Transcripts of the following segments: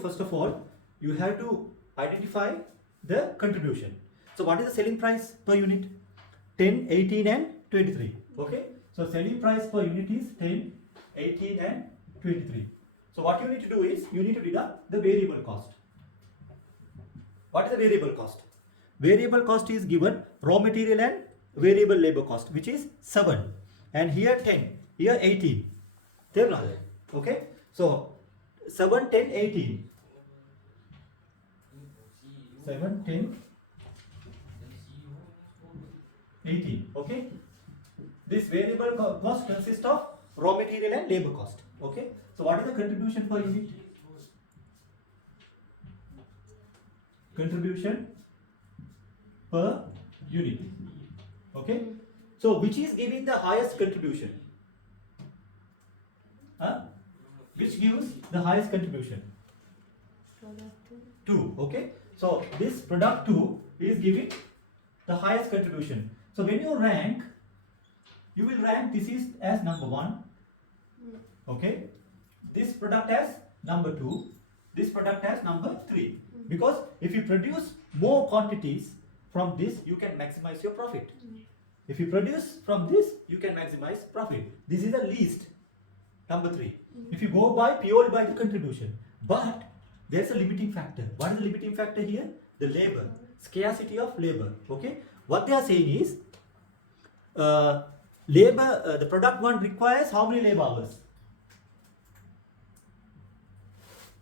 First of all, you have to identify the contribution. So what is the selling price per unit? 10, 18 and 23. Okay. So selling price per unit is 10, 18 and 23. So what you need to do is you need to deduct the variable cost. What is the variable cost? Variable cost is given raw material and variable labor cost, which is 7. And here 10, here 18. Okay. So 7, 10, 18. 7, 10, 18. Okay. This variable cost consists of raw material and labor cost. Okay. So what is the contribution per unit? Contribution per unit. Okay. So which is giving the highest contribution? Which gives the highest contribution? Product 2. Okay. So this product 2 is giving the highest contribution. So when you rank, you will rank this is as number 1. Okay. This product as number 2. This product as number 3. Because if you produce more quantities from this, you can maximize your profit. If you produce from this, you can maximize profit. This is the least. Number 3. If you go by purely by the contribution, but there's a limiting factor. What is the limiting factor here? The labor, scarcity of labor. Okay. What they are saying is, the product 1 requires how many labor hours?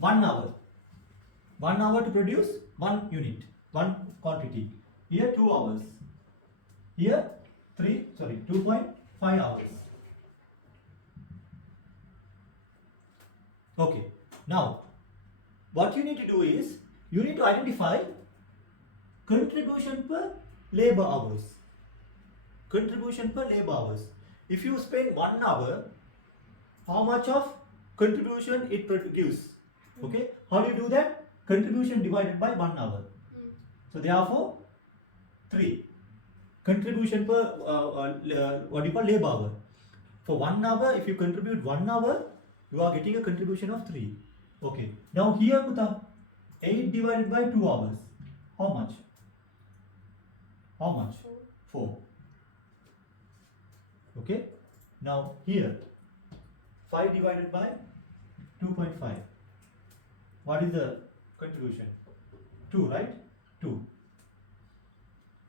1 hour. 1 hour to produce 1 unit, 1 quantity. Here 2 hours. Here 2.5 hours. Okay. Now, what you need to do is, you need to identify contribution per labor hours. Contribution per labor hours. If you spend 1 hour, how much of contribution it produces? Okay. How do you do that? Contribution divided by 1 hour. So therefore, 3. Contribution per what do you call labor hour. For 1 hour, if you contribute 1 hour, you are getting a contribution of 3. Okay. Now here, Kuta, 8 divided by 2 hours. How much? How much? 4. Okay. Now here, 5 divided by 2.5. What is the contribution? 2, right? 2.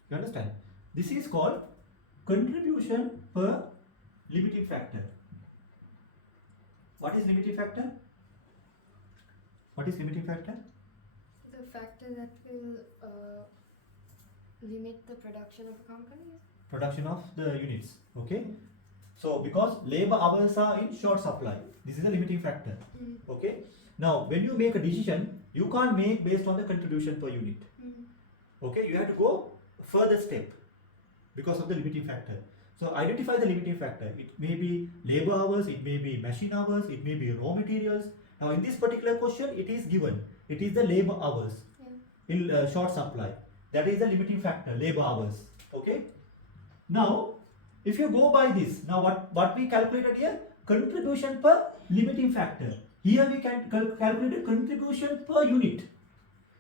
You understand? This is called contribution per limiting factor. What is limiting factor? What is limiting factor? The factor that will limit the production of a company. Production of the units. Okay. So because labor hours are in short supply, this is a limiting factor. Okay. Now when you make a decision, you can't make based on the contribution per unit. Okay. You have to go further step because of the limiting factor. So identify the limiting factor. It may be labor hours, it may be machine hours, it may be raw materials. Now in this particular question, it is given. It is the labor hours in short supply. That is the limiting factor, labor hours. Okay. Now, if you go by this, now what we calculated here? Contribution per limiting factor. Here we can calculate the contribution per unit.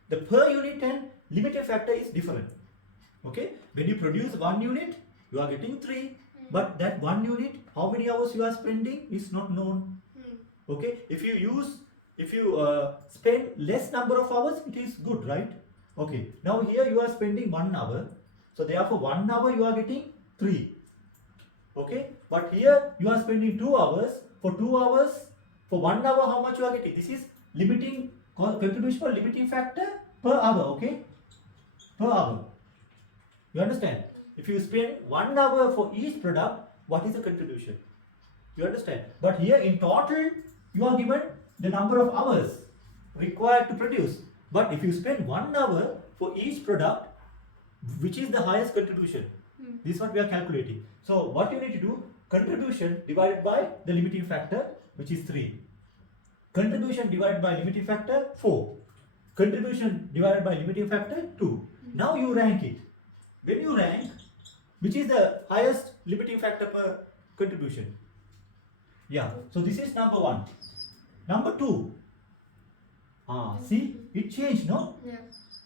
The per unit and limiting factor is different. Okay. When you produce 1 unit, you are getting 3. But that 1 unit, how many hours you are spending is not known. Okay. If you spend less number of hours, it is good, right? Okay. Now here you are spending 1 hour. So therefore 1 hour you are getting 3. Okay. But here you are spending 2 hours. For 2 hours, for 1 hour, how much you are getting? This is limiting contribution per limiting factor per hour. Okay. Per hour. You understand? If you spend 1 hour for each product, what is the contribution? You understand? But here in total, you are given the number of hours required to produce. But if you spend 1 hour for each product, which is the highest contribution? This is what we are calculating. So what you need to do? Contribution divided by the limiting factor, which is 3. Contribution divided by limiting factor, 4. Contribution divided by limiting factor, 2. Now you rank it. When you rank, which is the highest limiting factor per contribution? Yeah. So this is number 1. Number 2. See, it changed, no? Yeah.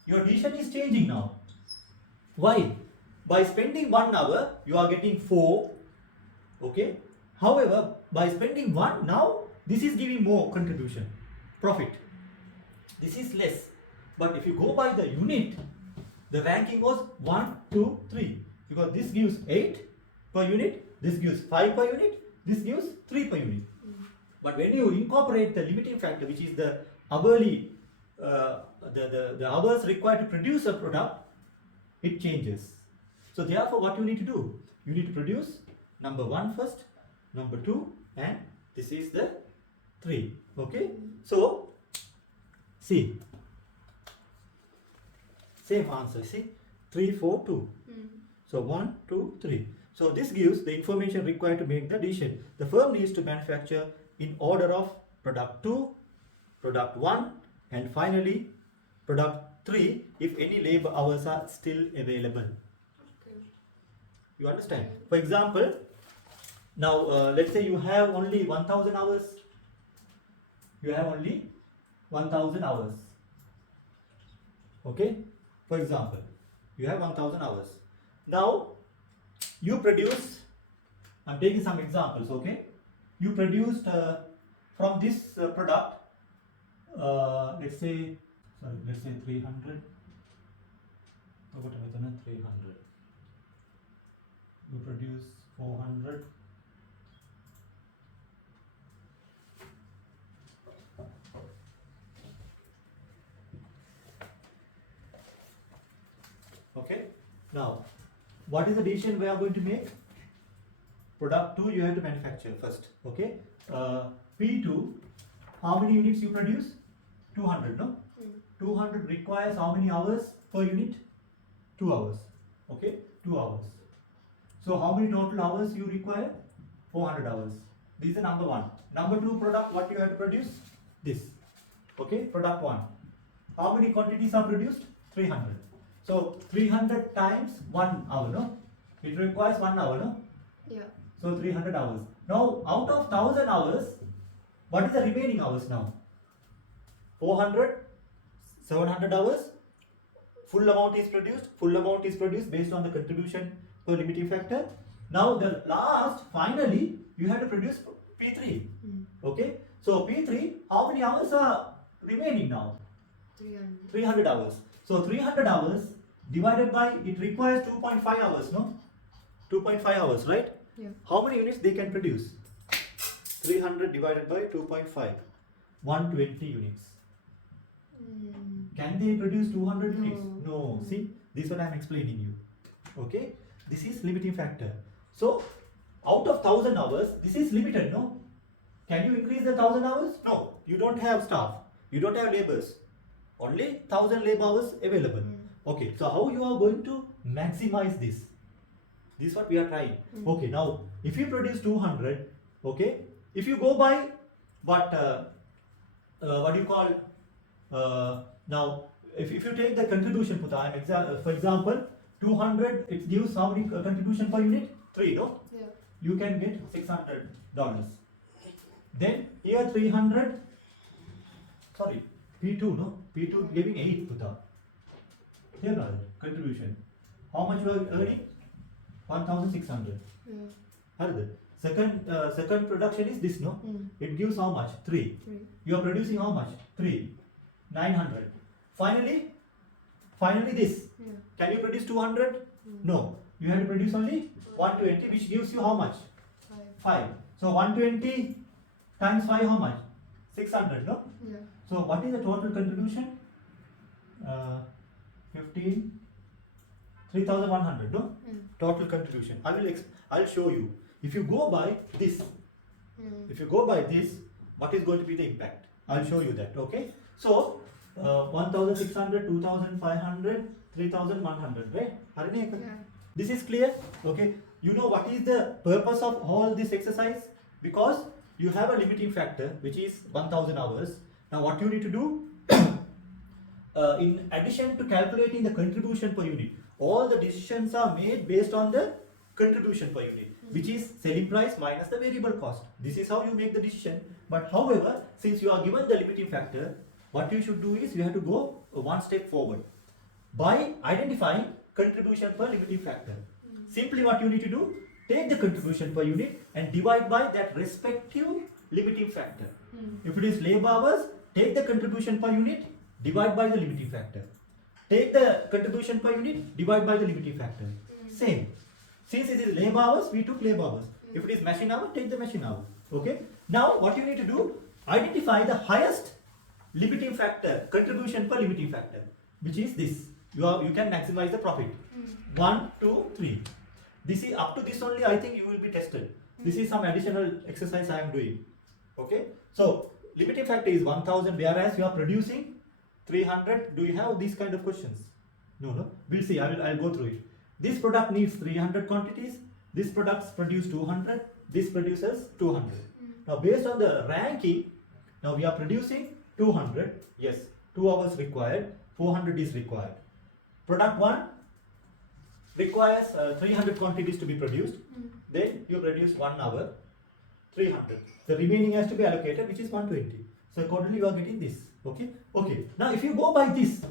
Your decision is changing now. Why? By spending 1 hour, you are getting 4. Okay. However, by spending 1 now, this is giving more contribution, profit. This is less. But if you go by the unit, the ranking was 1, 2, 3. Because this gives 8 per unit, this gives 5 per unit, this gives 3 per unit. But when you incorporate the limiting factor, which is the hourly, the hours required to produce a product, it changes. So therefore, what you need to do? You need to produce number 1 first, number 2, and this is the 3. Okay. So see, same answer. See, 3, 4, 2. So 1, 2, 3. So this gives the information required to make the decision. The firm needs to manufacture in order of product 2, product 1, and finally product 3 if any labor hours are still available. Okay. You understand? For example, now let's say you have only 1000 hours. You have only 1000 hours. Okay? For example, you have 1000 hours. Now you produce, I'm taking some examples, okay? You produced from this product, let's say 300. What about 300? You produce 400. Okay. Now, what is the decision we are going to make? Product 2 you have to manufacture first. Okay. P2, how many units you produce? 200, no? 200 requires how many hours per unit? 2 hours. Okay, 2 hours. So how many total hours you require? 400 hours. This is number 1. Number 2 product, what you have to produce? This. Okay, product 1. How many quantities are produced? 300. So 300 times 1 hour, no? It requires 1 hour, no? Yeah. So 300 hours. Now out of 1000 hours, what is the remaining hours now? 400, 700 hours. Full amount is produced. Full amount is produced based on the contribution per limiting factor. Now the last, finally, you have to produce P3. Okay. So P3, how many hours are remaining now? 300. 300 hours. So 300 hours divided by, it requires 2.5 hours, no? 2.5 hours, right? Yeah. How many units they can produce? 300 divided by 2.5. 120 units. Can they produce 200 units? No. See, this is what I am explaining you. Okay? This is limiting factor. So, out of 1000 hours, this is limited, no? Can you increase the 1000 hours? No. You don't have staff. You don't have laborers. Only 1000 labor hours available. Okay, so how you are going to maximize this? This is what we are trying. Okay, now if you produce 200, okay, if you go by what do you call, now if you take the contribution for example, 200, it gives how many contribution per unit? 3, no? Yeah. You can get $600. Then here 300, sorry, P2, no? P2 giving 8 Puta. Here brother, contribution. How much you are earning? 1600. Second production is this, no? It gives how much? 3. You are producing how much? 3. 900. Finally this. Can you produce 200? No. You have to produce only 120, which gives you how much? 5. So 120 times 5 how much? 600, no? Yeah. So what is the total contribution? 3,100, no? Total contribution. I'll show you. If you go by this, what is going to be the impact? I'll show you that. Okay. So 1,600, 2,500, 3,100, right? Yeah. This is clear. Okay. You know what is the purpose of all this exercise? Because you have a limiting factor which is 1000 hours. Now what you need to do, in addition to calculating the contribution per unit, all the decisions are made based on the contribution per unit, which is selling price minus the variable cost. This is how you make the decision. But however, since you are given the limiting factor, what you should do is you have to go one step forward by identifying contribution per limiting factor. Simply what you need to do, take the contribution per unit and divide by that respective limiting factor. If it is labor hours, take the contribution per unit, divide by the limiting factor. Take the contribution per unit, divide by the limiting factor. Same. Since it is labor hours, we took labor hours. If it is machine hour, take the machine hour. Okay. Now what you need to do, identify the highest limiting factor, contribution per limiting factor, which is this. You can maximize the profit. 1, 2, 3. This is up to this only. I think you will be tested. This is some additional exercise I am doing. Okay. So limiting factor is 1000, whereas you are producing 300. Do you have these kind of questions? No. We'll see. I'll go through it. This product needs 300 quantities. This product produce 200. This produces 200. Now based on the ranking, now we are producing 200. Yes, 2 hours required. 400 is required. Product 1 requires 300 quantities to be produced. Then you produce 1 hour, 300. The remaining has to be allocated, which is 120. So accordingly you are getting this. Okay. Now if you go by this,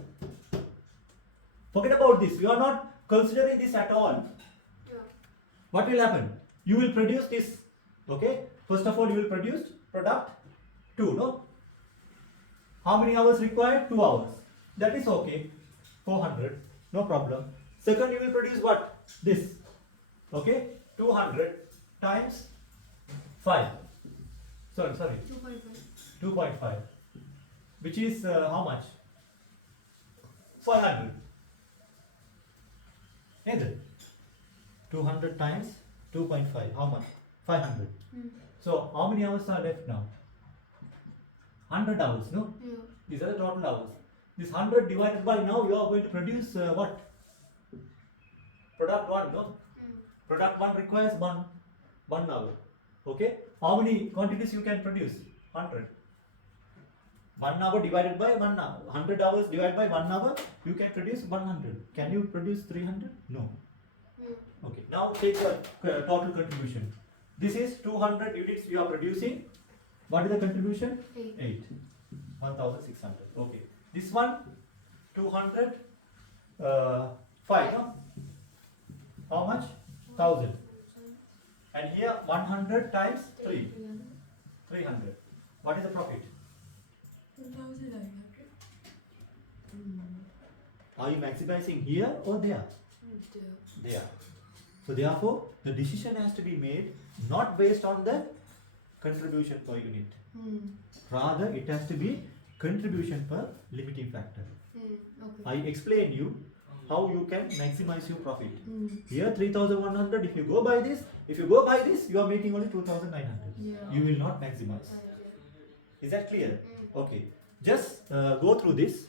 forget about this. You are not considering this at all. What will happen? You will produce this. Okay. First of all, you will produce product 2. No. How many hours required? 2 hours. That is okay. 400. No problem. Second, you will produce what? This. Okay. 200 times 5. Sorry. 2.5. Which is how much? 500. Either 200 times 2.5. How much? 500. So how many hours are left now? 100 hours. No. These are the total hours. This 100 divided by, now you are going to produce what? Product 1. No. Product 1 requires 1 hour. Okay. How many quantities you can produce? 100. 1 hour divided by 1 hour. 100 hours divided by 1 hour, you can produce 100. Can you produce 300? No. Okay. Now take the total contribution. This is 200 units you are producing. What is the contribution? 8. 1600. Okay. This one 200 5. No? How much? 1000. And here 100 times 3. 300. What is the profit? 2900. Are you maximizing here or there? There. So therefore, the decision has to be made not based on the contribution per unit. Rather, it has to be contribution per limiting factor. Okay. I explained you how you can maximize your profit. Here 3100. If you go by this, you are making only 2900. You will not maximize. Is that clear? Okay. Just go through this.